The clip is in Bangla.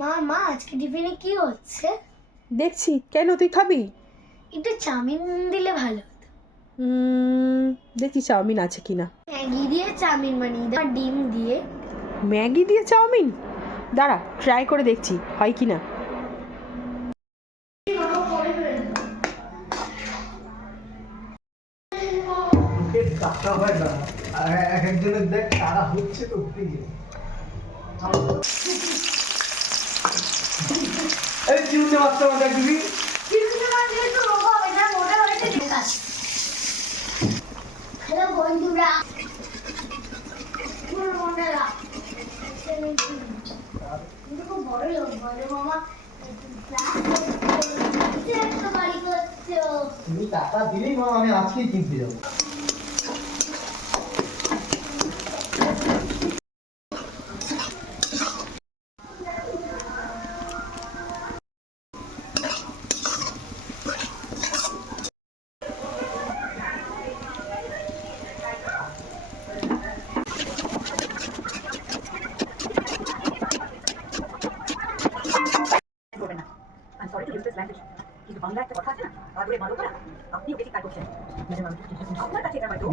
মা মা আজকে টিফিনে কি হচ্ছে? দেখছি। কেন, তুই খাবি? একটু চাউমিন দিলে ভালো হতো। দেখি চাউমিন আছে কিনা। ম্যাগি দিয়ে চাউমিন বানিয়ে দাও, ডিম দিয়ে। ম্যাগি দিয়ে চাউমিন? দাঁড়া, ট্রাই করে দেখছি হয় কিনা। একজনের দেখ তারা হচ্ছে তো দিকে এই চিরুতে মাছটা দেখ দিবি হ্যালো বন্ধুরা, বড় লোক বলো মামা, তুমি টাকা দিলেই মা আমি আজকেই কিনতে যাবো। I'm sorry to use this language. কিন্তু বাংলা একটা কথা আছে না, আদরে ভালো করা, আপনিও বেশি কাজ করছেন। আপনার কাছে এটা হয়তো